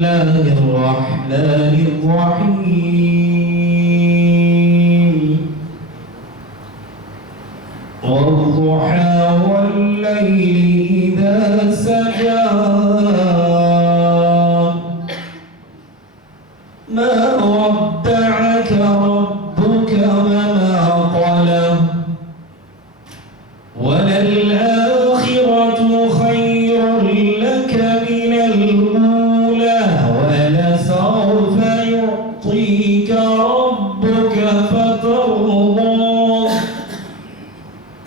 الله الرحمن الرحيم والضحى والليل إذا سجى ما ودعك ربك وما قلى وللآخرة خير لك من الأولى ولسوف يعطيك ربك فترضى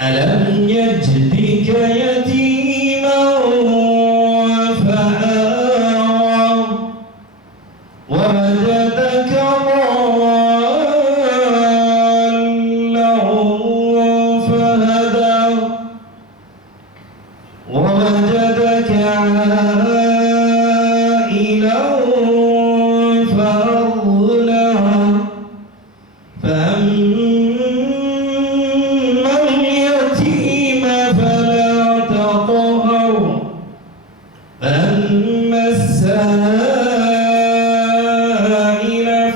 ألم يجدك يتيما فآوى ووجدك ضالا فهدى ووجدك عائلا فأغنى فأما اليتيم فلا تقهر فأما السائل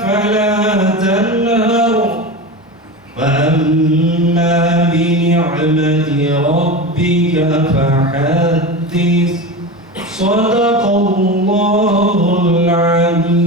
فلا تنهر وأما بنعمة ربك فحدث صدق الله العظيم.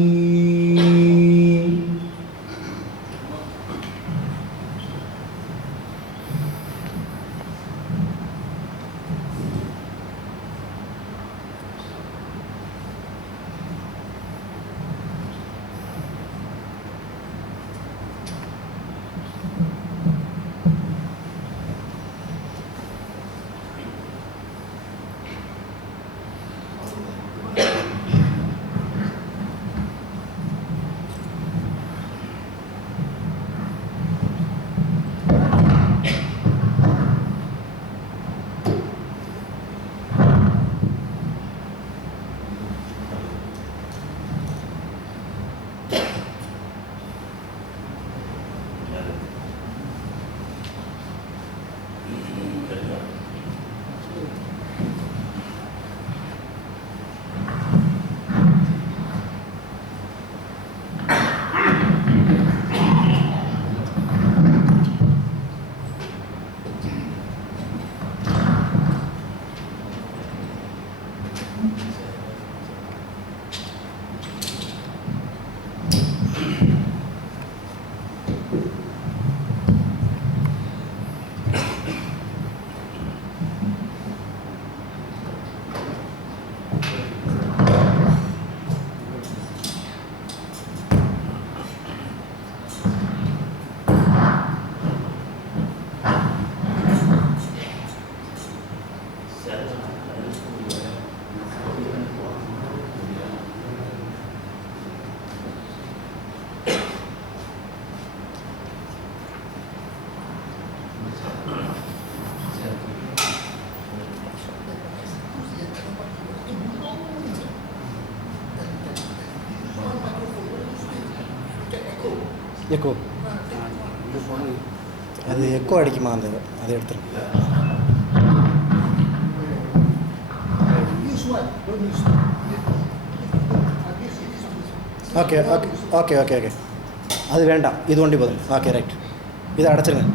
Echo அது echo அடிக்குமா அந்த அதை எடுத்துருங்க. Okay okay okay okay okay அது வேண்டாம், இது ஒண்டி போதும். ஓகே ரைட், இதை அடைச்சிருங்க,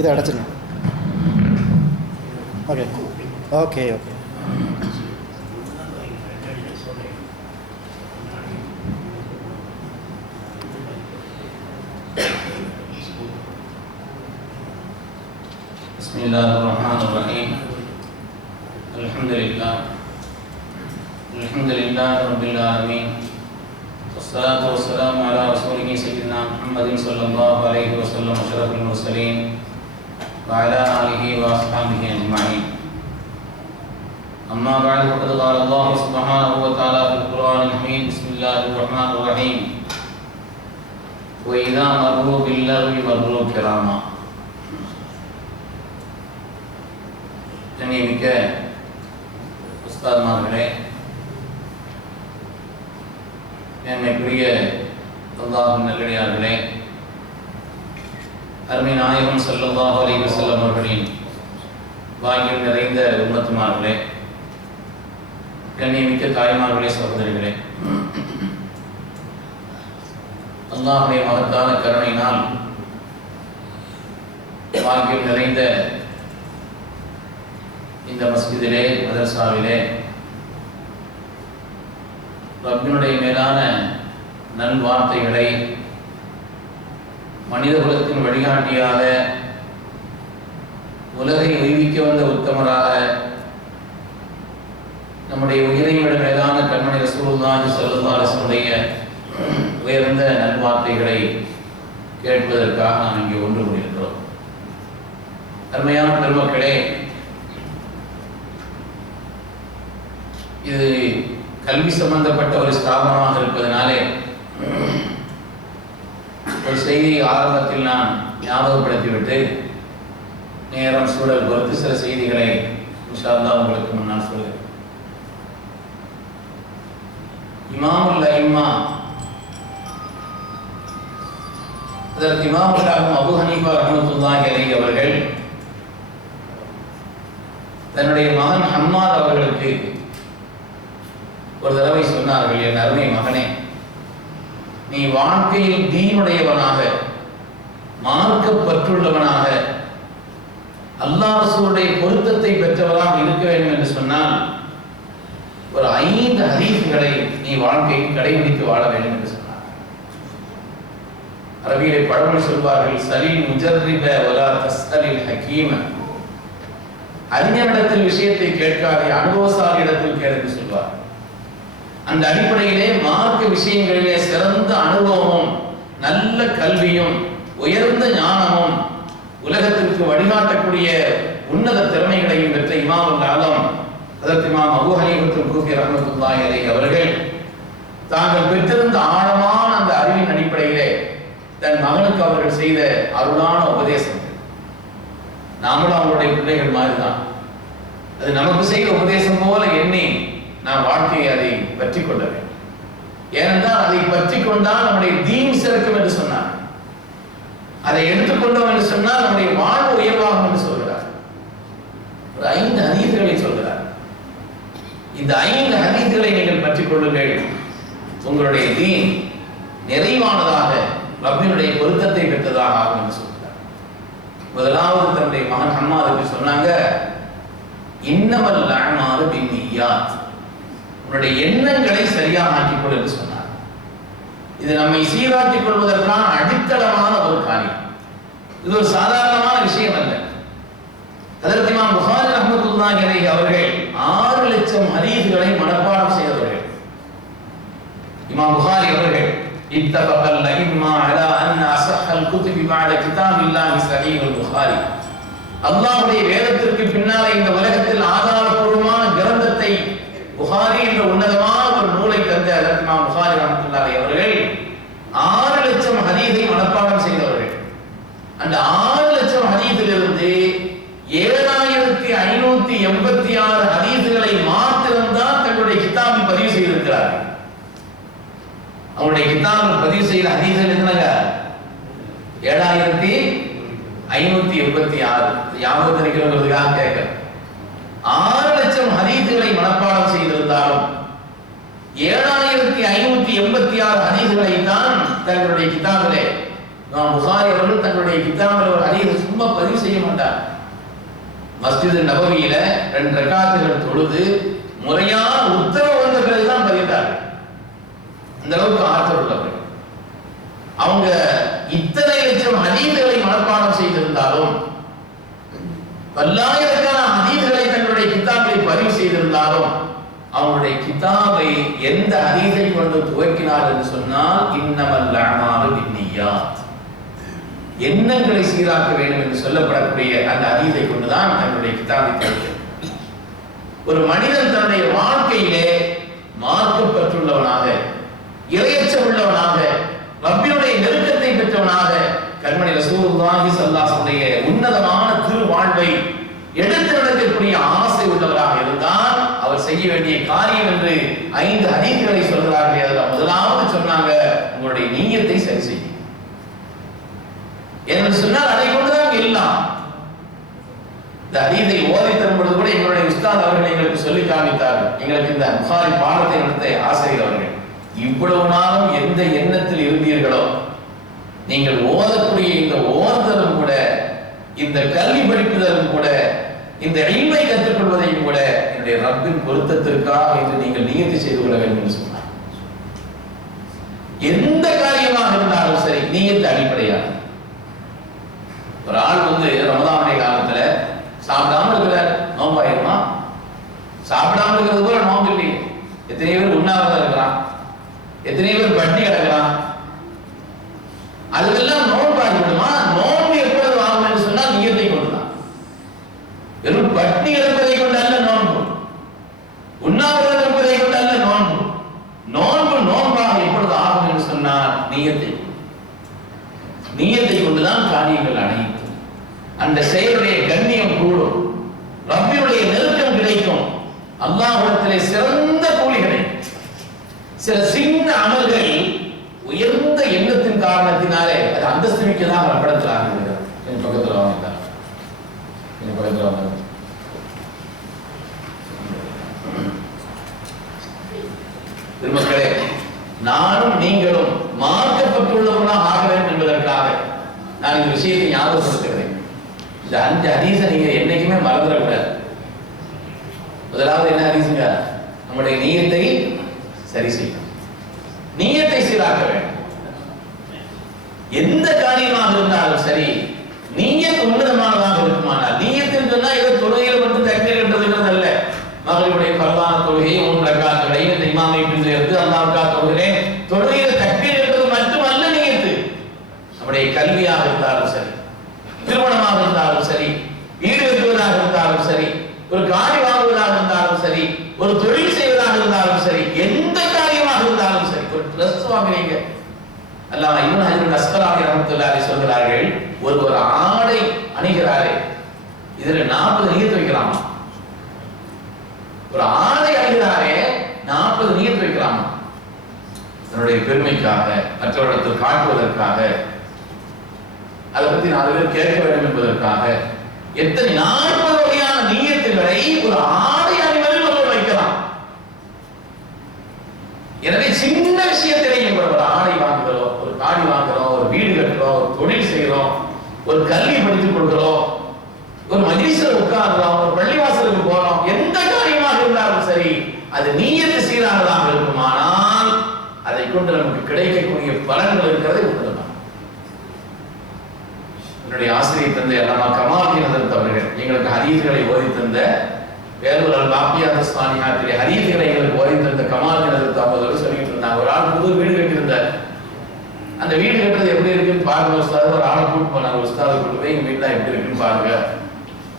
இதை அடைச்சிருங்க. Okay okay okay بسم الله الرحمن الرحيم الحمد لله رب العالمين والصلاة والسلام على رسوله سيدنا محمد صلى الله عليه وسلم أشرف المرسلين وعلى آله وأصحابه أجمعين. أما بعد فقد قال الله سبحانه وتعالى في القرآن الحميد بسم الله الرحمن الرحيم وإذا مروا باللغو مروا كراما. மிக்க உஸ்தாத்மார்களே, என்னைக்குரிய அல்லாஹ்வின் நல்லடியார்களே, அருமை நாயகம் ஸல்லல்லாஹு அலைஹி வஸல்லம் அவர்களின் பாக்கியம் நிறைந்த உம்மத்துமார்களே, கண்ணியமிக்க தாய்மார்களே, சகோதரிகளே, அல்லாஹ்வுடைய மகத்தான கருணையினால் வாழ்க்கையில் நிறைந்த இந்த மஸ்ஜிதிலே மதரசாவிலே ரப்பினுடைய மேலான நல்வார்த்தைகளை மனித குலத்தின் வழிகாட்டியாக உலகை உய்விக்க வந்த உத்தமராக நம்முடைய உயிரை விட மேலான கண்மணி ரசூலுல்லாஹி ஸல்லல்லாஹு அலைஹி வஸல்லம் உயர்ந்த நல்வார்த்தைகளை கேட்பதற்காக நாம் இங்கே ஒன்று கூடியிருக்கிறோம். அருமையான பெருமக்களே, இது கல்வி சம்பந்தப்பட்ட ஒரு ஸ்தாபனமாக இருப்பதனாலே ஒரு செய்தியை ஆரம்பத்தில் நான் ஞாபகப்படுத்திவிட்டு நேரம் சூழல் பொறுத்து சில செய்திகளை இன்ஷா அல்லாஹ் உங்களுக்கு முன்னால் சொல்கிறேன். இமாமுல் அஇம்மா ஹஜ்ரத் இமாமுல் ஆலம் அபூ ஹனீஃபா ரஹ்மத்துல்லாஹி அலைஹி அவர்கள் தன்னுடைய மகன் ஹம்மாத் அவர்களுக்கு ஒரு தடவை சொன்னார்கள், என் அருமை மகனே, நீ வாழ்க்கையில் தீனுடையவனாக மார்க்கப்பற்றுள்ளவனாக அல்லாஹ் ரசூலுடைய பொருத்தத்தை பெற்றவராக இருக்க வேண்டும் என்று சொன்னால் ஒரு 5 ஹதீஸ்களை நீ வாழ்க்கையில் கடைபிடித்து வாழ வேண்டும் என்று சொன்னார். அரபியிலே பழமொழி சொல்வார்கள், சலீல் முஜர்ரிப வலா தஸ்அலில் ஹகீம. அறிஞரிடத்தில் விஷயத்தை கேட்காதே, அனுபவசாலியிடத்தில் கேட்க சொல்வார். அந்த அடிப்படையிலே மார்க்க விஷயங்களிலே சிறந்த அனுபவமும் நல்ல கல்வியும் உயர்ந்த ஞானமும் உலகத்திற்கு வழிகாட்டக்கூடிய உன்னத திறமைகளையும் பெற்ற இமாமுல் ஆலம் ஹஜ்ரத் இமாம் அபூ ஹனீஃபா கூஃபி ரஹ்மத்துல்லாஹி அலைஹி அவர்கள் தாங்கள் பெற்றிருந்த ஆழமான அந்த அறிவின் அடிப்படையிலே தன் மகனுக்கு அவர்கள் செய்த அருளான உபதேசம். நாமளும் அவங்களுடைய பிள்ளைகள் மாதிரி தான். அது நமக்கு செய்த உபதேசம் போல எண்ணி நாம் வாழ்க்கையை அதை பற்றி கொள்ள வேண்டும். ஏனென்றால் அதை பற்றி கொண்டால் நம்முடைய தீன் சிறக்கும் என்று சொன்னார். அதை எடுத்துக்கொண்டோம் என்று சொன்னால் நம்முடைய வாழ்வு உயர்வாகும் என்று சொல்கிறார். ஒரு 5 ஹதீஸ்களை சொல்கிறார். இந்த 5 ஹதீஸ்களை நீங்கள் பற்றி கொள்ளுங்கள், உங்களுடைய தீன் நிறைவானதாக ரப்பினுடைய பொருத்தத்தை பெற்றதாக ஆகும் என்று சொல்கிறார். முதலாவது தன்னுடைய மகன் ஹம்மாதுக்கு சொன்னாங்க, இன்னமல் அஅமாலு பின்னிய்யாத், உன்னுடைய எண்ணங்களை சரியாக ஆக்கிக்கொள் என்று சொன்னார். இது நம்மை சீராக்கிக் கொள்வதற்கான அடித்தளமான ஒரு காரியம். இது ஒரு சாதாரணமான விஷயம் அல்ல. ஹஜ்ரத் இமாம் புகாரி ரஹ்மத்துல்லாஹி அலைஹி அவர்கள் 6 லட்சம் ஹதீஸ்களை மனப்பாடம் செய்தவர்கள். இமாம் புகாரி அவர்கள் இத்தஃபகல் அஇம்மா அலா அன்ன அஸஹல் குதுபி பஅத கிதாபில்லாஹி ஸஹீஹுல் புகாரி, அல்லாஹ்வுடைய வேதத்திற்கு பின்னாலே இந்த உலகத்தில் ஆதாரபூர்வமான கிரந்தத்தை புகாரி என்ற உன்னதமான ஒரு நூலை தந்த ஹஜ்ரத் இமாம் புகாரி ரஹ்மத்துல்லாஹி அவர்கள் 6 லட்சம் ஹதீஸை மனப்பாடம் செய்தவர்கள். அந்த 6 லட்சம் ஹதீஸிலிருந்து 7586 ஹதீஸ்களை மாத்திரம்தான் தங்களுடைய கிதாபில் பதிவு செய்திருக்கிறார்கள். அவருடைய கிதாபில் பதிவு செய்த ஹதீஸ்கள் என்னங்க? 7586. ஞாபகம் இருக்கிறவங்களுக்காக கேட்கிறேன். 6 லட்சம் ஹதீஸ்களை மனப்பாடம் செய்திருந்தாலும் 7586 ஹதீஸ்களை தான் தங்களுடைய கிதாபிலே இமாம் புகாரி அவர்கள் தங்களுடைய கிதாபில் ஒரு ஹதீஸ் சும்மா பதிவு செய்ய மாட்டார். மஸ்ஜித் நபவியில 2 ரக்காத்துகள் தொழுது முறையான உத்தரவு வந்த பிறகுதான் பதித்தார்கள். அந்த அளவுக்கு ஆற்றல் உள்ளவர்கள். அவங்க இத்தனை லட்சம் ஹதீஸ்களை மனப்பாடம் செய்திருந்தாலும், பல்லாயிரக்கணக்கான ஹதீஸ்களை தங்களுடைய கிதாபில் பதிவு செய்திருந்தாலும், அவங்களுடைய கிதாபை எந்த ஹதீஸை கொண்டு துவக்கினார் என்று சொன்னால், இன்னமல் அஅமாலு பின்னிய்யாத், எண்ணங்களை சீராக்க வேண்டும் என்று சொல்லப்படக்கூடிய அந்த ஹதீஸை கொண்டுதான் தங்களுடைய கிதாபை துவக்கினார். ஒரு மனிதன் தன்னுடைய வாழ்க்கையிலே மார்க்கப்பற்றுள்ளவனாக, இறையச்சம் உள்ளவனாக, ரப்பினுடைய நெருக்கத்தை பெற்றவனாக, கண்மணி ரசூலுல்லாஹி ஸல்லல்லாஹு அலைஹி வஸல்லம் உன்னதமான திருவாழ்வை எடுத்து நடக்கக்கூடிய ஆசை உள்ளவராக இருந்தால் அவர் செய்ய வேண்டிய காரியம் என்று 5 ஹதீஸ்களை சொல்கிறார்கள். அதில் முதலாவது சொன்னாங்க, உங்களுடைய நிய்யத்தை சரி செய்யும் என்று சொன்னால் அதை கொண்டுதான் எல்லாம். இந்த ஹதீஸை ஓதி தரும் பொழுது கூட எங்களுடைய உஸ்தாத் அவர்கள் எங்களுக்கு சொல்லி காமித்தார்கள். எங்களுக்கு இந்த புகாரி பாடத்தை நடத்த ஆசிரியர் அவர்கள் இவ்வளவு நாளும் எந்த எண்ணத்தில் இருந்தீர்களோ, நீங்கள் ஓதக்கூடிய இந்த ஓதுதலும் கூட, இந்த கல்வி படிப்புதலும் கூட, இந்த இல்மை கற்றுக்கொள்வதையும் கூட என்னுடைய ரப்பின் பொருத்தத்திற்காக என்று நீங்கள் நியத்து செய்து கொள்ள வேண்டும் என்று சொன்னார். எந்த காரியமாக இருந்தாலும் சரி, நியத்து அடிப்படையாக. ஒரு ஆள் ரமதானுடைய காலத்துல சாப்பிடாம இருக்கிறார், நோம்பாயிருமா? சாப்பிடாம இருக்கிறது போல நோம்பு இல்லையே. எத்தனை பேர் உண்ணாவிரதம் இருக்கிறான், எத்தனை பேர் பட்டினி கிடக்கிறான். அதுக்கெல்லாம் நோன்பாகி விடுமா? நோன்பு எப்பொழுது ஆகும் என்று சொன்னால் நியத்தை கொண்டுதான். வெறும் பட்டினி கிடப்பதை கொண்டு அல்ல நோன்பு, உண்ணாவிரதம் இருப்பதை கொண்டு அல்ல நோன்பு. நோன்பு நோன்பாக எப்பொழுது ஆகும் என்று சொன்னால் நியத்தை கொண்டுதான் காரியங்கள் அனைத்தும். அந்த செயலுடைய கண்ணியம் கூடும், ரப்பினுடைய நெருக்கம் கிடைக்கும், அல்லாஹ்விடத்திலே சிறந்த கூலி கிடைக்கும். சில சின்ன அமல்கள் உயர்ந்த எண்ணத்தின் காரணத்தினாலே அது அந்தஸ்து மிக்கதாக படத்தில் ஆகிறது. என் பக்கத்தில் வாங்க, என் பக்கத்தில் வாங்க. திருமக்களே, நானும் நீங்களும் மார்க்கப்பட்டுள்ளவர்களாக ஆக வேண்டும் என்பதற்காக நான் இந்த விஷயத்தை ஞாபகப்படுத்துகிறேன். இந்த 5 ஹதீஸை நீங்க என்னைக்குமே மறந்துடக்கூடாது. முதலாவது என்ன ஹதீஸுங்க? நம்முடைய நியத்தை சரி செய்யும், நியத்தை சீராக்க வேண்டும். எந்த காரியமாக இருந்தாலும் சரி, நியத் உன்னதமானதாக இருக்குமானால், நியத்தில் சொன்னா ஏதோ தொழுகையில மட்டும் தக்பீர் கட்டுறதுங்கிறது அல்ல. மகரிபுடைய பரவான தொழுகையை 3 ரக்காத்துகளை இந்த இமாமை பின்னிருந்து அல்லாஹ்வுக்காக தொழுகிறேன், தொழுகையில தக்பீர் கட்டுறது மட்டுமல்ல நியத்து. நம்முடைய கல்வியாக இருந்தாலும் சரி, திருமணமாக இருந்தாலும் சரி, வீடு வைக்குவதாக இருந்தாலும் சரி, ஒரு காடி வாங்குவதாக இருந்தாலும் சரி, ஒரு தொழில் செய்வதாக இருந்தாலும் சரி, எந்த காரியமாக இருந்தாலும் சரி, ஒரு ட்ரெஸ் வாங்குறீங்க, அல்லாஹ் இப்னு ஹஜர் அஸ்கலானி ரஹ்மத்துல்லாஹி சொல்கிறார்கள், ஒரு ஆடை அணிகிறாரே, இதுல 40 நியத்து வைக்கலாமா? ஒரு ஆடை அணிகிறாரே 40 நியத்து வைக்கலாமா? தன்னுடைய பெருமைக்காக, மற்றவர்களுக்கு காட்டுவதற்காக, அதை பத்தி 4 பேர் கேட்க வேண்டும் என்பதற்காக, எத்தனை 40 வகையான நியத்துகளை ஒரு ஆடை அணிவதில் ஒருவர் வைக்கலாம். எனவே சின்ன விஷயத்திலேயும் ஒரு ஆடை வாங்குகிறோம், ஒரு காடி வாங்குறோம், ஒரு வீடு கட்டுறோம், ஒரு தொழில் செய்கிறோம், ஒரு கல்வி படித்துக் கொள்கிறோம், ஒரு மஜ்லிஸ்ல உட்கார்றோம், ஒரு பள்ளிவாசலுக்கு போறோம், எந்த காரியமாக இருந்தாலும் சரி, அது நியத்து சீரானதாக இருக்குமானால் அதை கொண்டு நமக்கு கிடைக்கக்கூடிய பலன்கள் இருக்கிறதை உணரலாம். என்னுடைய ஆசிரியர் தந்தை அல்லாமா கமாலுதீன் ஹஜ்ரத் அவர்கள் எங்களுக்கு ஹதீஸ்களை ஓதி தந்த, வேலூர் அல் பாக்கியாத் ஸ்தானியாத்திலே ஹதீஸ்களை எங்களுக்கு ஓதி தந்த கமாலுதீன் ஹஜ்ரத் அவர்கள் சொல்லிட்டு இருந்தாங்க. ஒரு ஆள் புது வீடு கட்டியிருந்தார். அந்த வீடு கட்டுறது எப்படி இருக்குன்னு பாருங்க உஸ்தாது. ஒரு ஆளை கூட்டு போனாங்க, உஸ்தாதை கூட்டு போய் எங்க வீட்டுல எப்படி இருக்குன்னு பாருங்க.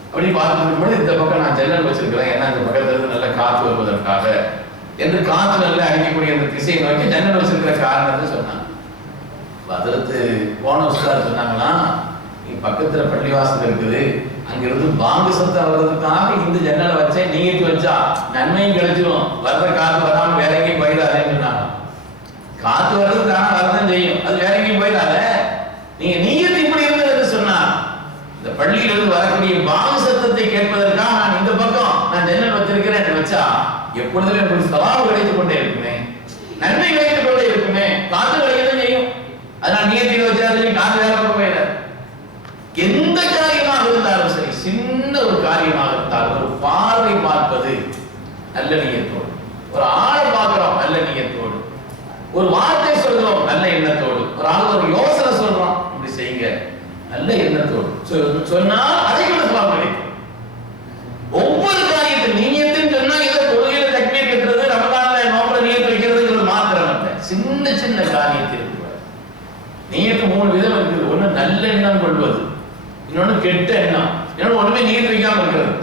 அப்படி பார்த்துட்டு போது இந்த பக்கம் நான் ஜன்னல் வச்சிருக்கிறேன், ஏன்னா இந்த பக்கத்துல இருந்து நல்ல காத்து வருவதற்காக என்று காத்து நல்லா அடிக்கக்கூடிய அந்த திசையை நோக்கி ஜன்னல் வச்சிருக்கிற காரணத்தை சொன்னாங்க. அதற்கு போன உஸ்தாது சொன்னாங்கன்னா, பக்கத்துல பள்ளிவாசல் இருக்குது, அங்கிருந்து பாங்கு சத்தம் வர்றதுக்காக இந்த ஜன்னலை வச்சேன், நீட்டு வச்சா நன்மையும் கிடைச்சிடும், வர்ற காத்து வராம வேற எங்கேயும் போயிடாதேன்னு சொன்னாங்க. காத்து வர்றதுக்காக வரதான் செய்யும், அது வேற எங்கேயும் போயிடாத, நீங்க நீயத்து இப்படி இருந்தது சொன்னா, இந்த பள்ளியிலிருந்து வரக்கூடிய பாங்கு சத்தத்தை கேட்பதற்காக நான் இந்த பக்கம் நான் ஜன்னல் வச்சிருக்கிறேன் வச்சா எப்பொழுதுமே உங்களுக்கு சவால் கிடைத்துக் கொண்டே இருக்குமே, நன்மை கிடைத்துக் கொண்டே இருக்குமே, காத்து கிடைக்கதான் செய்யும். அதனால நீயத்தில் வச்சாரு காத்து வேற பக்கம் போயிடாது. எந்த காரியமாக இருந்தாலும் சரி, சின்ன ஒரு காரியமாக இருந்தாலும், ஒரு பார்வை பார்ப்பது நல்ல நியத்தோடு, ஒரு ஆளை பார்க்கிறோம் நல்ல நியத்தோடு, ஒரு வார்த்தை சொல்றோம் நல்ல எண்ணத்தோடு, ஒரு ஆள் ஒரு யோசனை சொல்றோம் இப்படி செய்யுங்க நல்ல எண்ணத்தோடு சொன்னால் அதை கூட சவால் கிடைக்கும். ஒவ்வொரு காரியத்தில் நியத்துன்னு சொன்னா ஏதோ தொழுகையில தக்பீர் கட்டுறது, ரமலான்ல நோம்புல நியத்து வைக்கிறதுங்கிறது மாத்திரம் அல்ல, சின்ன சின்ன காரியத்தில் நியத்து 3 விதம் இருக்குது. ஒண்ணு நல்ல எண்ணம் கொள்வது, இன்னொன்னு கெட்ட எண்ணம், இன்னொன்னு ஒண்ணுமே நியத்து வைக்காம இருக்கிறது.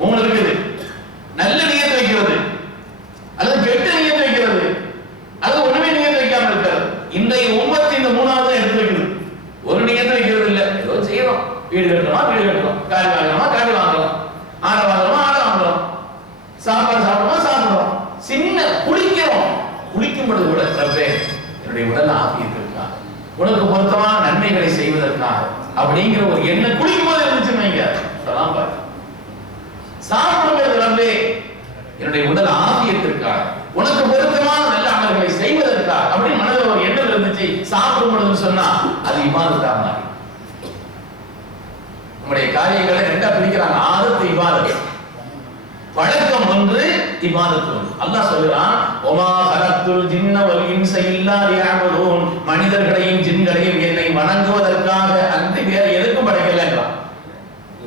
3 இருக்குது. நல்ல நியத்து வைக்கிறது, அல்லது கெட்ட நியத்து வைக்கிறது, அல்லது ஒண்ணுமே நியத்து வைக்காம இருக்கிறது. இன்றைய உம்மத்து இந்த 3வது எடுத்து வைக்கிறது. ஒரு நியத்து வைக்கிறது இல்ல, ஏதோ செய்யறோம், வீடு கட்டணுமா வீடு கட்டணும், காடி வாங்கணுமா காடி வாங்கலாம், ஆடை வாங்கணுமா ஆடை வாங்கலாம், சாப்பாடு சாப்பிடுமா சாப்பிடுறோம், சின்ன குளிக்கிறோம், குளிக்கும் பொழுது கூட ரப்பே என்னுடைய உடல் ஆகியதற்காக, உனக்கு பொருத்தமான நன்மைகளை செய்வதற்காக அப்படிங்கிற ஒரு எண்ணம் குளிக்கும் போது இருந்துச்சுன்னு வைங்க, அதெல்லாம் பாரு. சாப்பிடும்போது ரப்பே என்னுடைய உடல் ஆகியத்திற்காக, உனக்கு பொருத்தமான நல்ல அமல்களை சொன்னா அது இபாதத்தா மாறி. நம்முடைய காரியங்களை ரெண்டா பிரிக்கிறாங்க. ஆதத்து இபாதத். பழக்கம் ஒன்று, இபாதத் ஒன்று. அல்லாஹ் சொல்றான், ஒமா கலத்துல் ஜின்ன வல் இன்ஸ இல்லா லியஅபுதூன், மனிதர்களையும் ஜின்களையும் என்னை வணங்குவதற்காக அன்றி வேற எதுக்கும் படைக்கலன்றான்.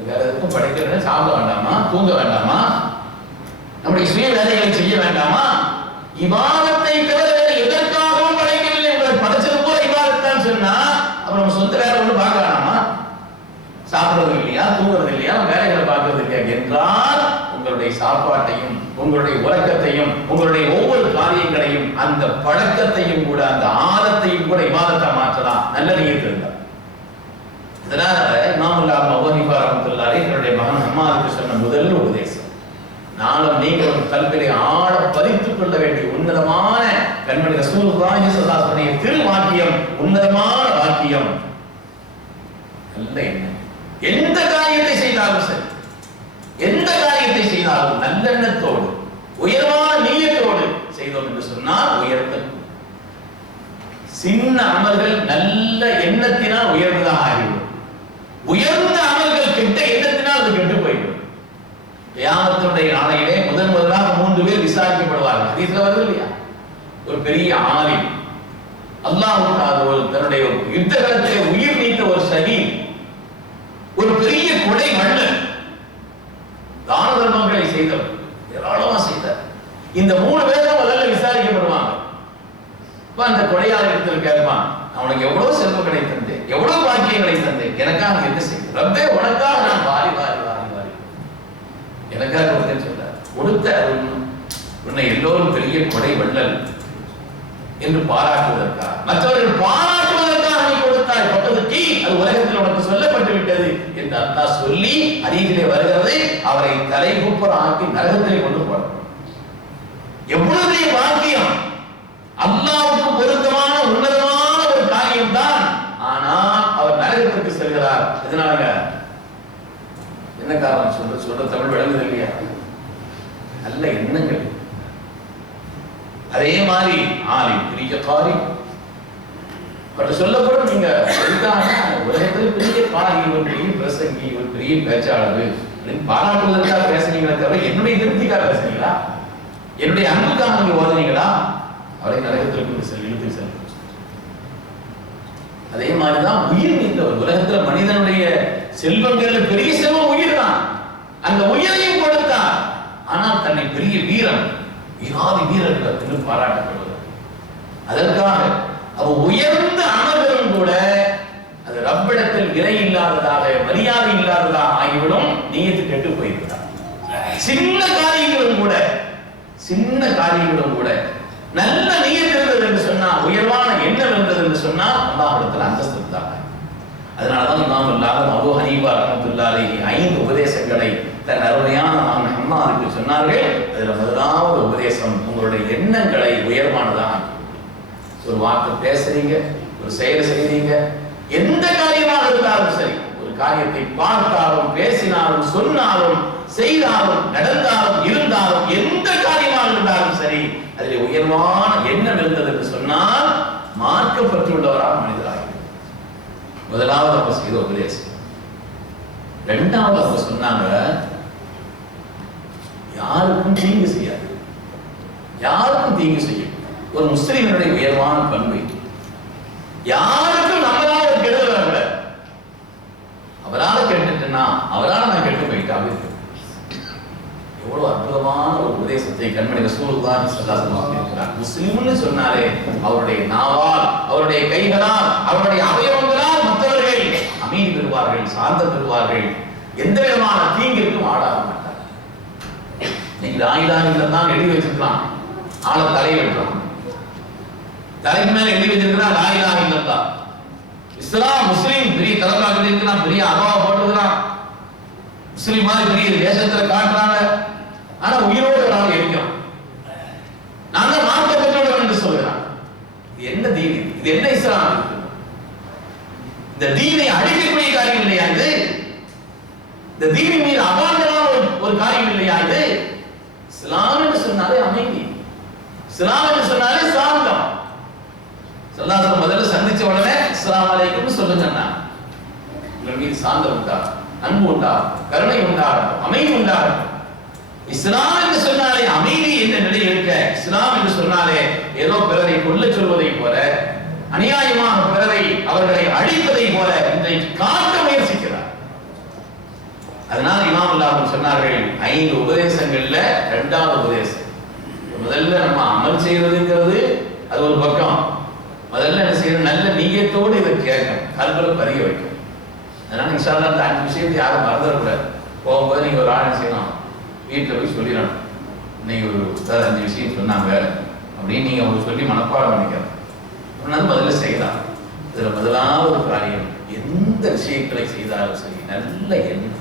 வேற எதுக்கும் படைக்கல. சாப்பிட வேண்டாமா, தூங்க வேண்டாமா, நம்முடைய சுய வேலைகளை செய்ய வேண்டாமா, இபாதத்தை தவிர வேறு எதற்காகவும் படைக்கவில்லை. உங்களை படைச்சது போல இபாதத்தான் சொன்னா அப்புறம் நம்ம சொந்த வேலை ஒன்று பார்க்க வேண்டாமா? சாப்பிடுறது இல்லையா, தூங்குறது இல்லையா, வேலைகளை பார்க்கறது இல்லையா என்றால் உங்களுடைய சாப்பாட்டையும் உங்களுடைய உறக்கத்தையும் உங்களுடைய ஒவ்வொரு காரியங்களையும் அந்த பழக்கத்தையும் கூட அந்த ஆதத்தையும் கூட இபாதத்தா மாற்றலாம். நல்ல நியத்து இருந்தார். இதனால இமாம் அபூ ஹனீஃபா ரஹ்மத்துல்லாஹி தன்னுடைய மகன் அம்மாவுக்கு சொன்ன முதல் உபதேசம், நானும் நீங்களும் கல்வியை ஆழ பதித்துக் கொள்ள வேண்டிய உன்னதமான கண்மணி ரசூலுல்லாஹி ஸல்லல்லாஹு அலைஹி வஸல்லம் திரு வாக்கியம், உன்னதமான வாக்கியம். நல்ல எண்ணம். எந்த காரியத்தை செய்தாலும் சரி, எந்த காரியத்தை செய்தாலும் நல்லெண்ணத்தோடு உயர்வான நீயத்தோடு செய்தோம் என்று சொன்னால் உயர்த்தல். சின்ன அமல்கள் நல்ல எண்ணத்தினால் உயர்ந்ததாக ஆகிவிடும். உயர்ந்த அமல்கள் கெட்ட எண்ணத்தினால் அது கெட்டு போய்விடும். கியாமத்துடைய நாளையிலே முதலாக 3 பேர் விசாரிக்கப்படுவார்கள். ஹதீஸ்ல வருது இல்லையா? ஒரு பெரிய ஆலிம், அல்லாஹ்வுக்காக தன்னுடைய யுத்த களத்திலே உயிர் நீத்த ஒரு ஷஹீத், ஒரு பெரிய கொடை மன்னன், தான தர்மங்களை செய்தவர், ஏராளமா செய்தார். இந்த 3 பேரும் முதல்ல விசாரிக்கப்படுவாங்க. அந்த கொடையாளர் கேட்பான், அவனுக்கு எவ்வளவு செல்வங்களை தந்தேன், எவ்வளவு பாக்கியங்களை தந்தேன், எனக்காக என்ன செய்ய ரப்பே, உனக்காக நான் வாரி வாரி வாரி வாரி எனக்காக கொடுத்தேன்னு சொல்றார். கொடுத்த உன்னை எல்லோரும் பெரிய கொடை வள்ளல் என்று பாராட்டுவதற்காக, மற்றவர்கள் பாராட்டுவதற்காக நீ கொடுத்தாய், பட்டதுக்கு அது உலகத்தில் உனக்கு சொல்லப்பட்டு விட்டது என்று அல்லாஹ் சொல்லி ஹதீஸிலே வருகிறது, அவரை தலைகுப்புற ஆக்கி நரகத்திலே கொண்டு போறார். எவ்வளவு பாக்கியம்! அல்லாஹ்வுக்கு பொருத்தமான உன்னதமான ஒரு காரியம் தான். ஆனால் அவர் நரகத்திற்கு செல்கிறார். இதனால என்ன காரணம்? சொல்ற தமிழ் விளங்குது இல்லையா? நல்ல எண்ணங்கள். அதே மாதிரி ஆலி பெரிய காரி பட் சொல்லப்படும், நீங்க உலகத்தில் பெரிய காரி, ஒரு பெரிய பிரசங்கி, ஒரு பெரிய பேச்சாளர் பாராட்டுவதற்காக பேசுனீங்களே தவிர என்னுடைய திருப்திக்காக பேசுனீங்களா, என்னுடைய அன்புக்காக நீங்க ஓதுனீங்களா? அவரை நரகத்திற்கு இழுத்து செல்ல. அதே மாதிரிதான் உயிர் நீத்தவர். உலகத்துல மனிதனுடைய செல்வங்கள் பெரிய செல்வம் உயிர் தான். அந்த உயிரையும் கொடுத்தார். ஆனால் தன்னை பெரிய வீரன், வீராதி வீரர்கள் என்று பாராட்டப்படுவது. அதற்காக அவர் உயர்ந்த அமர்களும் கூட அது ரப்பிடத்தில் விலை இல்லாததாக, மரியாதை இல்லாததாக ஆகிவிடும். நீயத்து கெட்டு போயிருக்கிறார். சின்ன காரியங்களும் கூட நல்ல நீயத்து இருந்தது என்று சொன்னால், உயர்வான எண்ணம் இருந்தது என்று சொன்னால் அல்லாஹ்விடத்தில் அந்தஸ்து இருந்தாங்க. அதனாலதான் இமாம் அபூ ஹனீஃபா ரஹ்மத்துல்லாஹி 5 உபதேசங்களை தன் அருமையான மகன் அம்மாவுக்கு சொன்னார்கள். அதுல முதலாவது உபதேசம், உங்களுடைய எண்ணங்களை உயர்வானதாக. ஒரு வார்த்தை பேசுறீங்க, ஒரு செயல் செய்றீங்க, எந்த காரியமாக இருந்தாலும் சரி, ஒரு காரியத்தை பார்த்தாலும் பேசினாலும் சொன்னாலும் செய்தாலும் நடந்தாலும் இருந்தாலும் எந்த காரியமாக இருந்தாலும் சரி, அதில் உயர்வான எண்ணம் இருந்தது என்று சொன்னால் மார்க்கப்பட்டுள்ளவராக மனிதராக. முதலாவது அவங்க செய்த உபதேசம். இரண்டாவது அவங்க சொன்னாங்க, யாருக்கும் தீங்கு செய்யாது, யாருக்கும் தீங்கு செய்யும். ஒரு முஸ்லிமினுடைய உயர்வான பண்பு, யாருக்கும் நம்மளால கெடுதல் வரல, அவரால் கெட்டுட்டுன்னா அவரால் நான் கெட்டு போயிட்டாவே இருக்கு. எவ்வளவு அற்புதமான ஒரு உபதேசத்தை கண்மணி ரசூலுல்லாஹி ஸல்லல்லாஹு அலைஹி வஸல்லம் இருக்கிறார். முஸ்லிம்னு சொன்னாலே அவருடைய நாவால், அவருடைய கைகளால், அவருடைய அவயவங்களால் மற்றவர்கள் அமைதி பெறுவார்கள், சாந்தம் பெறுவார்கள், எந்த விதமான தீங்கிற்கும் ஆளாக மாட்டார். நீங்க லா இலாஹ இல்லல்லாஹ் எழுதி வச்சிருக்கலாம், ஆளை தலையை வெட்டுறான், தலைக்கு மேல எழுதி வச்சிருக்கிறான் லா இலாஹ இல்லல்லாஹ். இஸ்லாம் முஸ்லீம் பெரிய தலைப்பாக இருக்கிறான், பெரிய அகவா போட்டுக்கிறான், முஸ்லீம் மாதிரி பெரிய தேசத்துல காட்டுறாங்க. ஆனா உயிரோடு ஒரு ஆள் இருக்கிறான், நாங்க மார்க்க பெற்றோர்கள் என்று சொல்கிறான். இது என்ன தீன்? இது என்ன இஸ்லாம்? இந்த தீனை அழிக்கக்கூடிய காரியம் இல்லையா இது? இந்த தீனின் மீது அபாண்டமான ஒரு காரியம் இல்லையா இது? இஸ்லாம் என்று சொன்னாலே அமைதி, இஸ்லாம் என்று சொன்னாலே சாந்தம். ஸல்லல்லாஹு முதல்ல சந்திச்ச உடனே இஸ்லாம் சாந்தம் உண்டாகும், அன்பு உண்டாகும், கருணை உண்டாகும், அமைதி உண்டாகும். இஸ்லாம் என்று சொன்னாலே அமைதி என்ற நிலையில் இருக்க, இஸ்லாம் என்று சொன்னாலே ஏதோ பிறரை கொல்ல சொல்வதை போல, அநியாயமாக பிறரை அவர்களை அழிப்பதை போல இன்றைக்கு காட்ட முயற்சிக்கிறார். அதனால இமாம் சொன்னார்கள், 5 உபதேசங்கள்ல 2வது உபதேசம். முதல்ல நம்ம அமல் செய்வதுங்கிறது அது ஒரு பக்கம். முதல்ல என்ன செய்யணும், நல்ல நீயத்தோடு இதை கேட்கணும், கல்வில பதிய வைக்கணும். அதனால இன்ஷா அல்லாஹ் அந்த 5 விஷயத்தை யாரும் மறந்துடக்கூடாது. போகும்போது நீங்க ஒரு ஆள் செய்யணும், வீட்டில் போய் சொல்லிடணும், இன்னைக்கு ஒரு 5 விஷயம் சொன்னாங்க அப்படின்னு நீங்க அவங்க சொல்லி மனப்பாடம் பண்ணிக்கலாம். முதல்ல செய்யலாம். இதுல முதலாவது காரியம், எந்த விஷயங்களை செய்தாலும் சரி நல்ல எண்ணம்.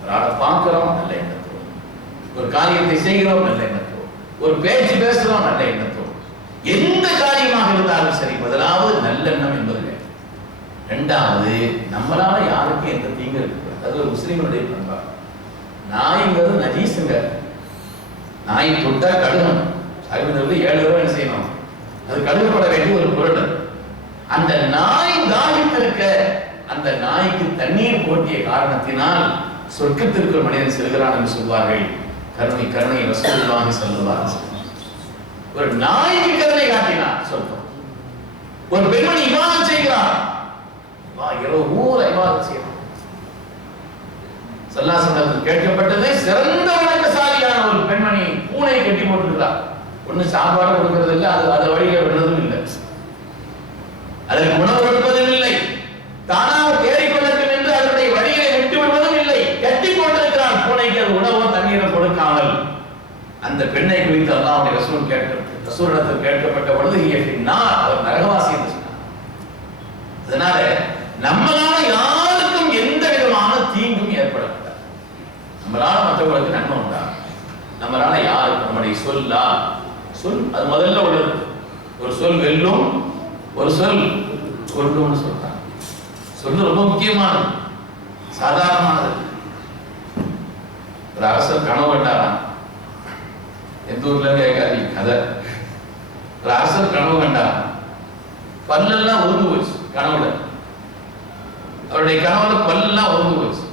ஒரு ஆளை பார்க்கிறோம் நல்ல எண்ணத்தோடு, ஒரு காரியத்தை செய்கிறோம் நல்ல எண்ணத்தோடு, ஒரு பேச்சு பேசுறோம் நல்ல எண்ணத்தோடு, எந்த காரியமாக இருந்தாலும் சரி முதலாவது நல்லெண்ணம் என்பது வேண்டும். 2வது, நம்மளால யாருக்கும் எந்த தீங்கு இருக்கு, அது ஒரு முஸ்லிம்களுடைய பண்பாடு. நாய்ங்கிறது நஜீசுங்க, நாய் தொட்டா கழுகணும். அறிவிலிருந்து 7 தடவை என்ன செய்யணும், அது கழுகப்பட வேண்டிய ஒரு பொருள். அந்த நாய் தாகித்திருக்க அந்த நாய்க்கு தண்ணீர் போட்டிய காரணத்தினால் சொர்க்கத்திற்கு ஒரு மனிதன் செல்கிறான் என்று சொல்வார்கள். கருணை கருணை ரசூலுல்லாஹி ஸல்லல்லாஹு அலைஹி வஸல்லம். ஒரு நாய்க்கு கருணை காட்டினார் சொர்க்கம். ஒரு பெண்மணி இபாதத் செய்கிறார், இரவு ஊர் இபாதத் செய்கிறார். ஸல்லல்லாஹு அலைஹி வஸல்லம் கேட்கப்பட்டது, சிறந்த வணக்கசாலியான ஒரு பெண்மணி பூனையை கட்டி போட்டிருக்கிறார். ஒண்ணு சாப்பாடு கொடுக்கிறது இல்லை, அது வழியில விடுறதும் இல்லை, அதற்கு உணவு கொடுப்பதும் இல்லை, தானாக தேடிக்கொள்ளட்டும் என்று அதனுடைய வழியை விட்டு விடுவதும் இல்லை, கட்டி கொண்டிருக்கிறார் பூனைக்கு அது உணவோ தண்ணீரை கொடுக்காமல். அந்த பெண்ணை குறித்து அல்லாஹ்வுடைய ரசூலிடத்தில் கேட்கப்பட்ட பொழுது அவர் நரகவாசி என்று சொன்னார். அதனால நம்மளால யாருக்கும் எந்த விதமான தீங்கும் ஏற்படக்கூடாது, நம்மளால மற்றவர்களுக்கு நன்மை உண்டாகும். நம்மளால யாருக்கும் நம்முடைய சொல் அது முதல்ல உள்ளது. ஒரு சொல் வெல்லும், ஒரு சொல் கொல்லும்னு சொல்றாங்க. சொல்லு ரொம்ப முக்கியமானது, சாதாரணமானது. ஒரு அரசர் கனவு கண்டாராம், எந்த ஊர்ல கேட்காதீங்க கதை. ஒரு அரசர் கனவு கண்டாராம், பல்லெல்லாம் உருண்டு போச்சு கனவுல. அவருடைய கனவுல பல்லெல்லாம் உருண்டு போச்சு.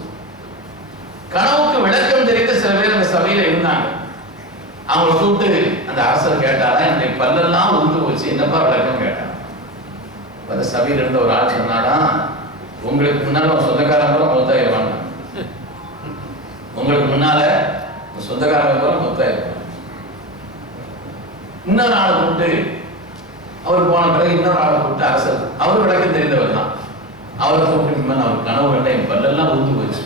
கனவுக்கு விளக்கம் தெரிந்த சில பேர் அந்த சபையில இருந்தாங்க. அவங்களை கூப்பிட்டு அந்த அரசர் கேட்டாரா, என்னுடைய பல்லெல்லாம் உருண்டு போச்சு, என்னப்பா விளக்கம் கேட்டான். அந்த சபையில இருந்த ஒரு ஆள் சொன்னாரா, உங்களுக்கு முன்னால சொந்தக்காரங்க கூட மொத்தாயிருவாங்க, உங்களுக்கு முன்னால சொந்தக்காரங்க கூட மொத்தாயிருவாங்க. இன்னொரு ஆளை கூப்பிட்டு, அவர் போன பிறகு இன்னொரு ஆளை கூப்பிட்டு அரசர், அவர் விளக்கம் தெரிந்தவர் தான், அவரை கூப்பிட்டு அவர் கனவு கண்ட என் பல்லெல்லாம் உருண்டு போச்சு,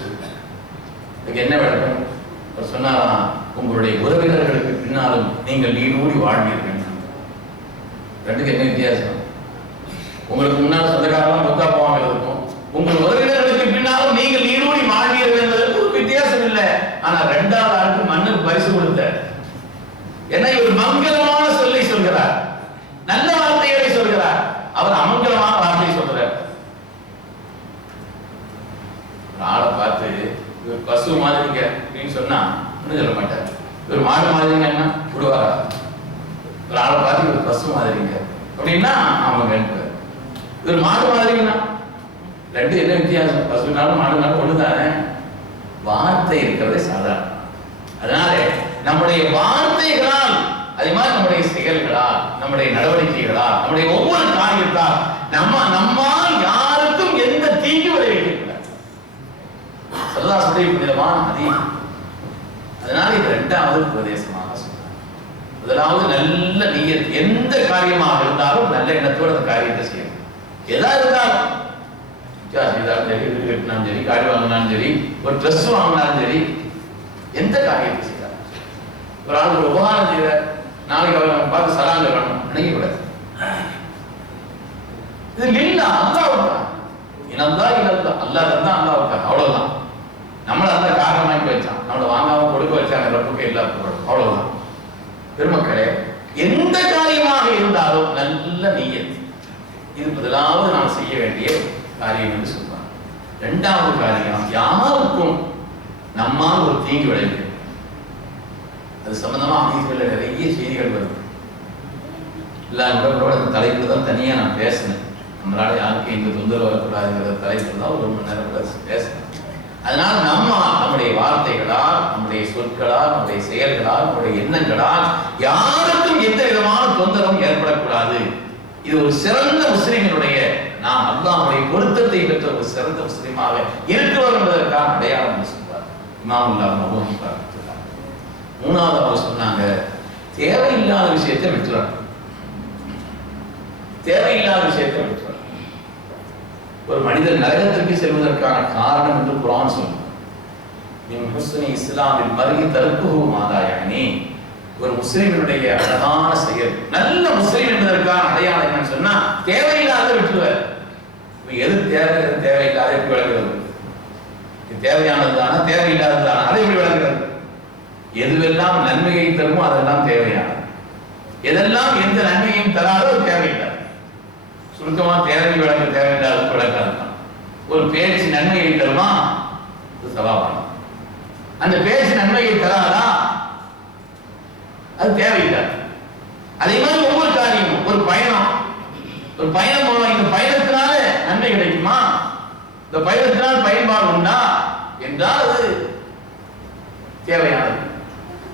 இதுக்கு என்ன விளக்கம்? அவர் சொன்னாராம், உங்களுடைய உறவினர்களுக்கு பின்னாலும் நீங்கள் நீடூடி வாழ்வீர்கள். ரெண்டுக்கு என்ன வித்தியாசம்? உங்களுக்கு முன்னால் சொந்தக்காரெல்லாம் மொத்தா போவாங்க இருக்கும், உங்கள் உறவினர்களுக்கு பின்னாலும் நீங்கள் நீடூடி வாழ்வீர்கள் என்பதற்கு ஒரு வித்தியாசம் இல்லை. ஆனா 2வது ஆளுக்கு மண்ணுக்கு பரிசு கொடுத்த என்ன, ஒரு மங்களமான சொல்லை சொல்கிறார், நல்ல வார்த்தைகளை சொல்கிறார், அவர் அமங்கலமான வார்த்தையை சொல்றார். ஆளை பார்த்து இவர் பசு மாதிரிங்க அப்படின்னு சொன்னா ஒன்றும் சொல்ல மாட்டார். இவர் மாடு மாதிரிங்க என்ன விடுவாரா? ஒரு ஆளை பார்த்து இவர் பசு மாதிரிங்க அப்படின்னா அவங்க இவர் மாடு மாதிரிங்கன்னா ரெண்டு என்ன வித்தியாசம்? பசுனாலும் மாடுனாலும் ஒண்ணுதானே, வார்த்தை இருக்கிறதே சாதாரணம். அதனால நம்முடைய வார்த்தைகளால், அதே மாதிரி நம்முடைய செயல்களால், நம்முடைய நடவடிக்கைகளால், நம்முடைய ஒவ்வொரு காரியத்தால் நம்மால் யாருக்கும் எந்த தீங்கு விளைவிக்கக்கூடாது. சல்லாஹுடைய புனிதமான ஹதீஸ். அதனால இது 2வது உபதேசமாக சொன்னார். முதலாவது நல்ல நியத், எந்த காரியமாக இருந்தாலும் நல்ல எண்ணத்தோடு அந்த காரியத்தை செய்யணும். எதா இருந்தாலும் செய்தாலும் சரி, வீடு கட்டினாலும் சரி, காடி வாங்கினாலும் சரி, ஒரு ட்ரெஸ் வாங்கினாலும் சரி, எந்த காரியத்தை செய்தாலும் ஒரு ஆள் ஒரு உபகாரம் செய்யற, நாளைக்கு அவரை நம்ம பார்த்து சலாம் சொல்லணும் நினைக்கக்கூடாது. இது லில்லா, அல்லாஹ்வுக்கா, இனந்தா இல்லல்லா, அல்லாஹ் தான் அல்லாஹ்வுக்கா, அவ்வளவுதான். நம்மள அந்த காரணமாக்கி வச்சான், நம்மளை வாங்காம கொடுக்க வச்சாங்க, ரப்புக்கு எல்லா புகழும், அவ்வளவுதான். பெருமக்களே, எந்த காரியமாக இருந்தாலும் நல்ல நியத், இது முதலாவது நாம் செய்ய வேண்டிய காரியம் என்று சொல்றாங்க. 2வது காரியம், யாருக்கும் நம்மால் ஒரு தீங்கு விளைவிக்கும். அது சம்பந்தமா ஹதீஸ்களில் நிறைய செய்திகள் வருது. எல்லா உறவுகளோட அந்த தலைப்புல தான் தனியா நான் பேசினேன். நம்மளால யாருக்கும் எந்த தொந்தரவு வரக்கூடாதுங்கிற தலைப்பில் தான் 1 மணி நேரம் கூட பேசணும். அதனால் நம்முடைய வார்த்தைகளால், நம்முடைய சொற்களால், நம்முடைய செயல்களால், நம்முடைய எண்ணங்களால் யாருக்கும் எந்த விதமான தொந்தரவும் ஏற்படக்கூடாது. இது ஒரு சிறந்த முஸ்லிமினுடைய, நாம் அல்லாஹ்வுடைய பொருத்தத்தை பெற்ற ஒரு சிறந்த முஸ்லிமாக இருக்கிறோம் என்பதற்கான அடையாளம் என்று சொல்வார் இமாமுல்லாஹ் நவவி பார்க்கிறார். மூணாவது அவங்க சொன்னாங்க, தேவையில்லாத விஷயத்தை விட்டுறாங்க. தேவையில்லாத விஷயத்தை விட்டுறாங்க. ஒரு மனிதர் நரகத்திற்கு செல்வதற்கான காரணம் என்று குர்ஆன் சொல்லுது. மின் ஹுஸ்னி இஸ்லாமில் மர்இ தர்க்குஹு மா லா யஅனி. ஒரு முஸ்லிமினுடைய அழகான செயல், நல்ல முஸ்லிம் என்பதற்கான அடையாளம் என்னன்னு சொன்னா தேவையில்லாத விட்டுருவார். எது தேவை எது தேவையில்லாத எப்படி விளங்குறது? இது தேவையானதுதானா தேவையில்லாததுதானா அதை எப்படி விளங்குறது? எதுவெல்லாம் நன்மையை தருமோ அதெல்லாம் தேவையானது, எதெல்லாம் எந்த நன்மையும் தராதோ தேவையில்லாது. சுருக்கமா தேவை விளங்க தேவையில்லாத விளக்காதுதான். ஒரு பேச்சு நன்மையை தருமா அது சவாபானம், அந்த பேச்சு நன்மையை தராதா அது தேவையில்லை. அதே மாதிரி ஒவ்வொரு காரியமும், ஒரு பயணம் போனோம், இந்த பயணத்தினால நன்மை கிடைக்குமா, இந்த பயணத்தினால் பயன்பாடு உண்டா என்றால் அது தேவையானது.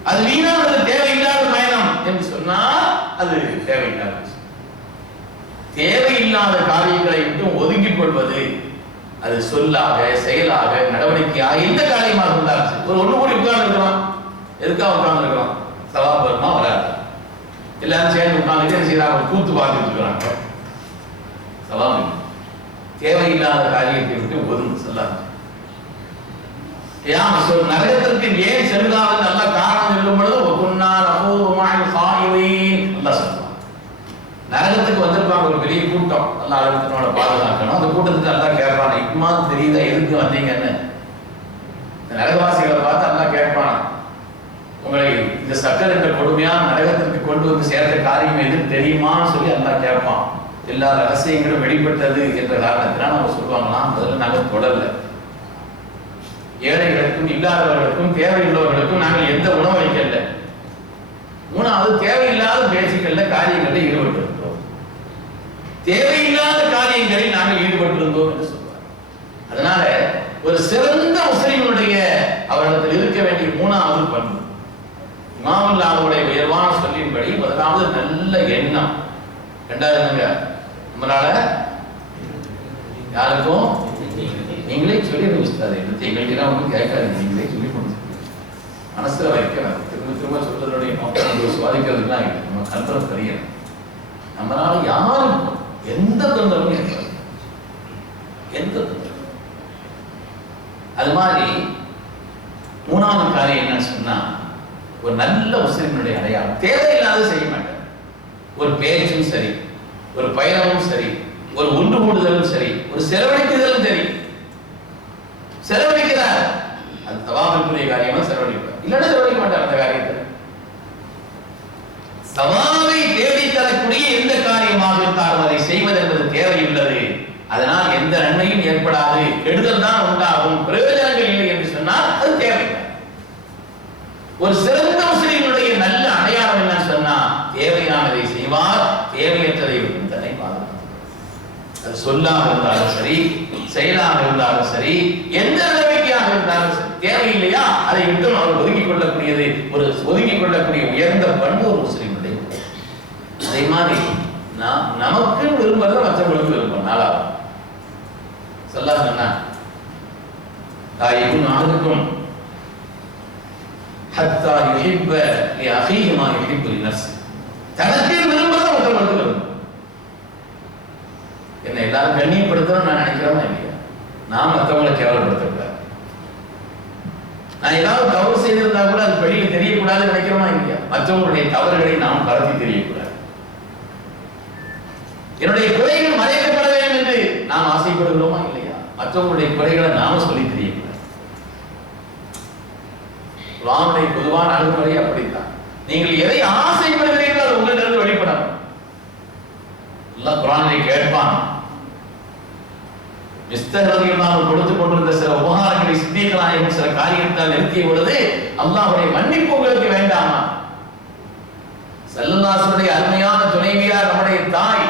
அது வீணானது, தேவையில்லாத பயணம் என்று சொன்னால் அது தேவையில்லாத. தேவையில்லாத காரியங்களை விட்டு ஒதுங்கிக் கொள்வது, அது சொல்லாக செயலாக நடவடிக்கையாக எந்த காரியமாக இருந்தாலும் ஒரு ஒண்ணு கூடி உட்கார்ந்து இருக்கலாம், எதுக்காக உட்கார்ந்து இருக்கலாம், சவாப் வருமா வராது. எல்லாரும் சேர்ந்து உட்கார்ந்து செய்யறாங்க, கூத்து பார்த்துட்டு இருக்கிறாங்க, சவாப். தேவையில்லாத காரியத்தை விட்டு ஒதுங்க சொல்லாங்க. நரகத்திற்கு ஏன் செல்லுதால் நல்ல காரணம் சொல்லும் பொழுது நரகத்துக்கு வந்திருப்பாங்க ஒரு பெரிய கூட்டம், நல்லா அழுத்தனோட பாதுகாக்கணும். அந்த கூட்டத்துக்கு நல்லா கேட்பான, இப்பமா தெரியுதா எதுக்கு வந்தீங்கன்னு. நரகவாசிகளை பார்த்து நல்லா கேட்பான, உங்களை இந்த சக்கர் என்ற கொடுமையான நரகத்திற்கு கொண்டு வந்து சேர்த்த காரியம் எதுன்னு தெரியுமான்னு சொல்லி நல்லா கேட்பான். எல்லா ரகசியங்களும் வெளிப்பட்டது என்ற காரணத்தினால் நம்ம சொல்லுவாங்களாம், முதல்ல நாங்கள் தொடரல. ஏழைகளுக்கும் இல்லாதவர்களுக்கும் தேவையுள்ளவர்களுக்கும் நாங்கள் எந்த உணவு வைக்கல. மூணாவது, தேவையில்லாத பேச்சுக்கள்ல காரியங்களில் ஈடுபட்டிருந்தோம், தேவையில்லாத காரியங்களில் நாங்கள் ஈடுபட்டிருந்தோம் என்று சொல்வார். அதனால ஒரு சிறந்த முஸ்லிமுடைய அவரிடத்தில் இருக்க வேண்டிய 3வது பண்பு, இமாமுல்லாஹ்வுடைய உயர்வான சொல்லின்படி முதலாவது நல்ல எண்ணம், 2வது நம்மளால யாருக்கும் நீங்களே சொல்லி உஸ்தாது எங்களுக்கெல்லாம் ஒன்றும் கேட்காது, நீங்களே சொல்லி கொடுத்து மனசுல வைக்கிறாங்க. திரும்ப திரும்ப சொல்றதுடைய நோக்கம் சுவாதிக்கிறதுலாம் இல்லை, நம்ம கல்பனை தெரியணும். நம்மளால யாருக்கும் எந்த தொந்தரவும் ஏற்படாது, எந்த தொந்தரவும். அது மாதிரி 3வது காரியம் என்னன்னு சொன்னா, ஒரு நல்ல முஸ்லிமுடைய அடையாளம் தேவையில்லாத செய்ய மாட்டார். ஒரு பேச்சும் சரி, ஒரு பயணமும் சரி, ஒரு ஒன்று கூடுதலும் சரி, ஒரு செலவழிக்குதலும் சரி, செலவழிக்கிறார் அது தவாபுக்குரிய காரியமா செலவழிக்கிறார், இல்லைன்னா செலவழிக்க மாட்டார். அந்த காரியத்தை சவாலை தேடித்தரக்கூடிய எந்த காரியமாக இருந்தாலும் அதை செய்வது என்பது தேவையுள்ளது. அதனால் எந்த நன்மையும் ஏற்படாது, கெடுதல் தான் உண்டாகும், பிரயோஜனங்கள் இல்லை என்று சொன்னால் அது தேவையில்லை. ஒரு சிறந்த முஸ்லிமுடைய நல்ல அடையாளம் என்ன சொன்னா, தேவையானதை செய்வார், தேவையற்றதை விட்டு தன்னை பாதுகாப்பார். அது சொல்லாக இருந்தாலும் சரி, செயலாக இருந்தாலும் சரி, எந்த நடவடிக்கையாக இருந்தாலும் சரி, தேவையில்லையா அதை விட்டு அவர் ஒதுக்கிக் கொள்ளக்கூடியது, ஒரு ஒதுக்கிக் கொள்ளக்கூடிய உயர்ந்த பண்பு ஒரு முஸ்லிமுடைய. அதே மாதிரி நமக்கு விரும்புறத மற்றவர்களுக்கு விரும்பும். 4வது சொல்லாஹ் சொன்னா, நாளுக்கும் ஹத்தா யுஹிப்ப லிஅஹீஹி மா யுஹிப்பு லினஃப்ஸி. தனக்கு விரும்புறத மற்றவர்களுக்கு விரும்பும். என்ன எல்லாரும் கண்ணியப்படுத்தணும்னு நான் நினைக்கிறோமா இல்லையா? நான் மற்றவங்களை கேவலப்படுத்தக்கூடாது. நான் ஏதாவது தவறு செய்திருந்தா கூட அது வெளியில் தெரியக்கூடாதுன்னு நினைக்கிறோமா இல்லையா? மற்றவங்களுடைய தவறுகளை நாம் பரத்தி தெரியக்கூடாது. என்னுடைய குறைகள் மறைக்கப்பட வேண்டும் என்று நாம் ஆசைப்படுகிறோமா இல்லையா? மற்றவங்களுடைய குறைகளை நாம சொல்லி தெரியக்கூடாது. குர்ஆனுடைய பொதுவான அணுகுமுறை அப்படித்தான். நீங்கள் எதை ஆசைப்படுகிறீர்களோ உங்களிடம் வெளிப்படணும். எல்லாம் குர்ஆனை கேட்பான். மிஸ்தகர்கள் கொடுத்துக் கொண்டிருந்த சில உபகாரங்களை சித்திக் நாயகம் சில காரியத்தால் நிறுத்திய பொழுது, அல்லாஹ்வுடைய மன்னிப்பு உங்களுக்கு வேண்டாமா? ஸல்லல்லாஹு அலைஹி வஸல்லம் அருமையான துணைவியார் நம்முடைய தாய்,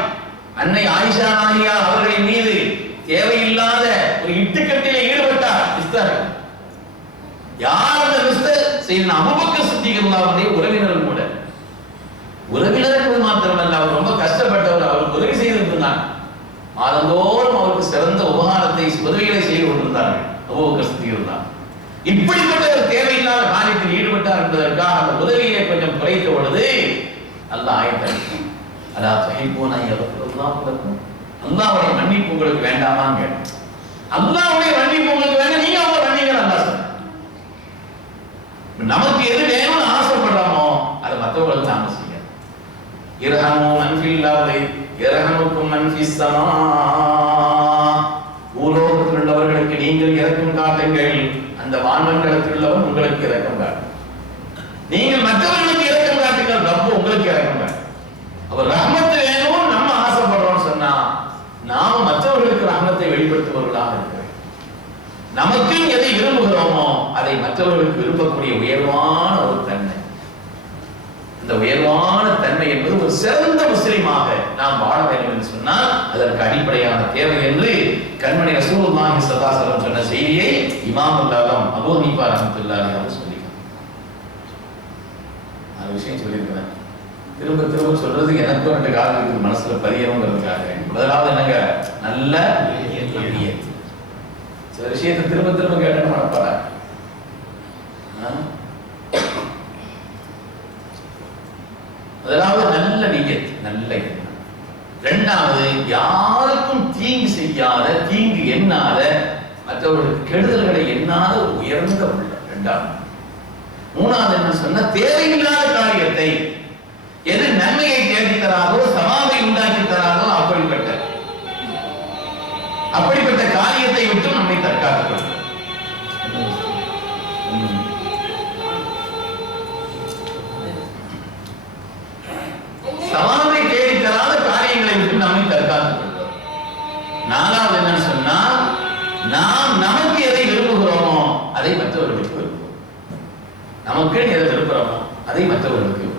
அன்னை ஆயிஷா நாயகியார் அவர்களின் மீது தேவையில்லாத ஒரு இட்டுக்கட்டிலே ஈடுபட்டார் கிறிஸ்தவர்கள். யார் அந்த கிறிஸ்தவர்? செய்த அபூபக்கர் சித்திக் ரலியல்லாஹு உறவினர்கள் கூட. உறவினர்கள் மாத்திரமல்ல, அவர் ரொம்ப கஷ்டப்பட்டவர். அவருக்கு உதவி செய்திருந்தார். மாதந்தோறும் அவருக்கு சிறந்த உபகாரத்தை உதவிகளை செய்து கொண்டிருந்தார்கள். அபூபக்கர் சித்திக் ரலியல்லாஹு இப்படிப்பட்ட ஒரு தேவையில்லாத காரியத்தில் ஈடுபட்டார் என்பதற்காக அந்த உதவியை கொஞ்சம் குறைத்த பொழுது அல்லாஹ் ஆயத்தை அல்லா துஹிப்பூன யக்ஃபிருல்லாஹு லக்கும், அல்லாஹ்வுடைய மன்னிப்பு உங்களுக்கு வேண்டாமான்னு கேட்டார். அல்லாஹ்வுடைய மன்னிப்பு உங்களுக்கு வேண்டாம், நீங்க அவங்க மன்னிங்க அல்லாஹ் சொன்னார். நமக்கு எது வேணும்னு ஆசைப்படுறோமோ அதை மற்றவங்களுக்கு நாம செய்யணும். இர்ஹமு மன் ஃபில் அர்தி யர்ஹமுக்கும் மன் ஃபிஸ் ஸமா, பூலோகத்தில் உள்ளவர்களுக்கு நீங்கள் இரக்கம் காட்டுங்கள், அந்த வான்மண்டலத்தில் உள்ளவன் உங்களுக்கு இரக்கம் காட்டும். நீங்கள் மற்றவர்களுக்கு இரக்கம் காட்டுங்கள், ரப்பு உங்களுக்கு இரக்கம் காட்டும். அவர் ரஹ்மத்து வேணும் நம்ம ஆசைப்படுறோம் சொன்னா நாம மற்றவர்களுக்கு ரஹ்மத்தை வெளிப்படுத்துபவர்களாக இருக்கிறோம். நமக்கு எதை விரும்புகிறோமோ அதை மற்றவர்களுக்கு விரும்பக்கூடிய உயர்வான ஒரு தன்மை. இந்த உயர்வான தன்மை என்பது ஒரு சிறந்த முஸ்லிமாக நாம் வாழ வேண்டும் என்று சொன்னால் அதற்கு அடிப்படையான தேவை என்று கண்மணி ரசூலுல்லாஹி ஸல்லல்லாஹு அலைஹி வஸல்லம் சொன்ன செய்தியை இமாம் ஆலம் அபூ ஹனீஃபா ரஹ்மத்துல்லாஹி அலைஹி சொல்லியிருக்காங்க. அந்த விஷயம் சொல்லியிருக்கிறேன். திரும்ப திரும்ப சொல்றது எனக்கும் ரெண்டு காரணத்துக்கு மனசுல பதியணுங்கிறதுக்காக. முதலாவது என்னங்க, நல்ல நியத். சில விஷயத்தை திரும்ப திரும்ப கேட்டேன்னு மனப்பாட. முதலாவது நல்ல நியத், நல்ல எண்ணம். இரண்டாவது யாருக்கும் தீங்கு செய்யாத, தீங்கு எண்ணாத, மற்றவர்களுக்கு கெடுதல்களை எண்ணாத ஒரு உயர்ந்த உள்ளம். இரண்டாவது. மூணாவது என்ன சொன்ன, தேவையில்லாத காரியத்தை எது நன்மையை தேடி தராதோ, சவாலை உண்டாக்கி தராதோ அப்படிப்பட்ட காரியத்தை விட்டு நம்மை தற்காத்துக் கொள்ளும். சவாலை தேடி தராத காரியங்களை விட்டு நம்மை தற்காத்துக் கொள்ளும். நாலாவது என்ன சொன்னா, நாம் நமக்கு எதை விரும்புகிறோமோ அதை மற்றவர்களுக்கு விரும்புவோம். நமக்கு எதை விரும்புகிறோமோ அதை மற்றவர்களுக்கு விரும்புவோம்.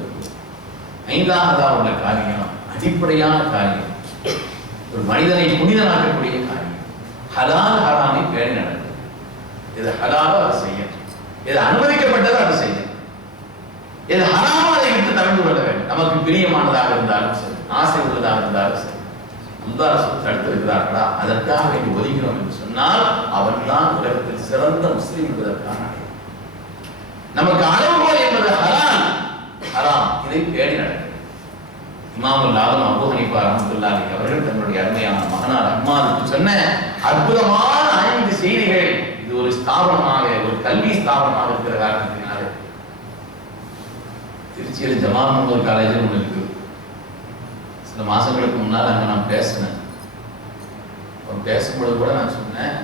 ஐந்தாவதாக உள்ள காரியம், அடிப்படையான காரியம், ஒரு மனிதனை புனிதனாக்கக்கூடிய காரியம், ஹலால் ஹராமை பேணி நடக்கும். எது ஹலாலோ அதை செய்ய, எது அனுமதிக்கப்பட்டதோ அதை செய்ய, எது ஹராமோ அதை விட்டு தவிர்த்து கொள்ள வேண்டும். நமக்கு பிரியமானதாக இருந்தாலும் சரி, ஆசை உள்ளதாக இருந்தாலும் சரி, அல்லாஹ் தடுத்திருக்கிறார்களா அதற்காக வேண்டி ஒதுக்கிறோம் என்று சொன்னால் அவன்தான் உலகத்தில் சிறந்த முஸ்லிம் என்பதற்கான நமக்கு அளவுகோல் என்பது ஹலால் ஹராம், இதை பேணி நடக்கும். இமாம் ஆலம் அபூ ஹனீஃபா ரஹ்மத்துல்லாஹி அவர்கள் தன்னுடைய அருமையான மகனார் அஹ்மதுக்கு சொன்ன அற்புதமான 5 செய்திகள். இது ஒரு ஸ்தாபனமாக, ஒரு கல்வி ஸ்தாபனமாக இருக்கிற காரணத்தினால திருச்சியில் ஜமால் முகமது காலேஜ் ஒன்று இருக்கு. சில மாசங்களுக்கு முன்னால் அங்கே நான் பேசினேன். பேசும்பொழுது கூட நான் சொன்னேன்,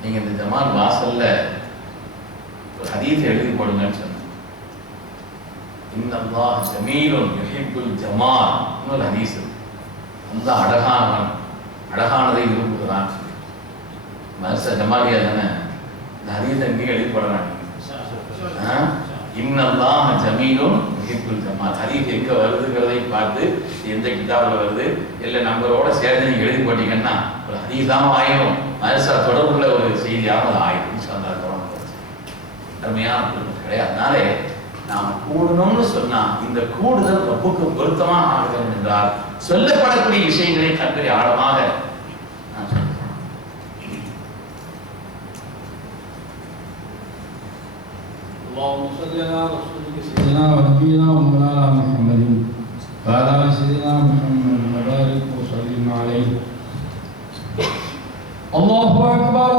நீங்க இந்த ஜமால் வாசல்ல ஒரு ஹதீஸ் எழுதி போடுங்கன்னு சொன்னேன். இன்னல்லாஹ் ஜமீலுன் யுஹிப்புல் ஜமால், இன்னொரு ஹதீஸ். அல்லாஹ் அழகானவன், அழகானதை விரும்புகிறான். மர்சா ஜமாலியா தானே இந்த ஹதீஸை எங்கேயும் எழுதி போடலாம். இன்னல்லாஹ் ஜமீலுன் யுஹிப்புல் ஜமால் ஹதீஸ் எங்க வருதுங்கிறதை பார்த்து எந்த கிதாபில் வருது இல்லை நம்பரோட சேர்ந்து நீங்க எழுதி போட்டீங்கன்னா ஒரு ஹதீஸாகவும் ஆயிரும், மர்சா தொடர்புள்ள ஒரு செய்தியாகவும் அது ஆயிரும். சொன்னார் அருமையான கிடையாது. அதனாலே நாம் கூடணும்னு சொன்னா இந்த கூடுதல் ரப்புக்கு பொருத்தமாக ஆகணும் என்றால் சொல்லப்படக்கூடிய விஷயங்களை கற்பனை ஆழமாக اللهم صل على رسولك سيدنا ونبينا ومولانا محمد وعلى آل سيدنا محمد وبارك وسلم عليه. الله أكبر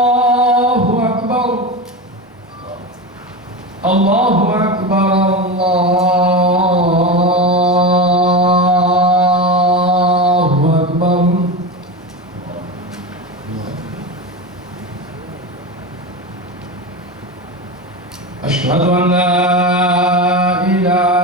الله أكبر الله أكبر الله أكبر. أشهد أن لا إله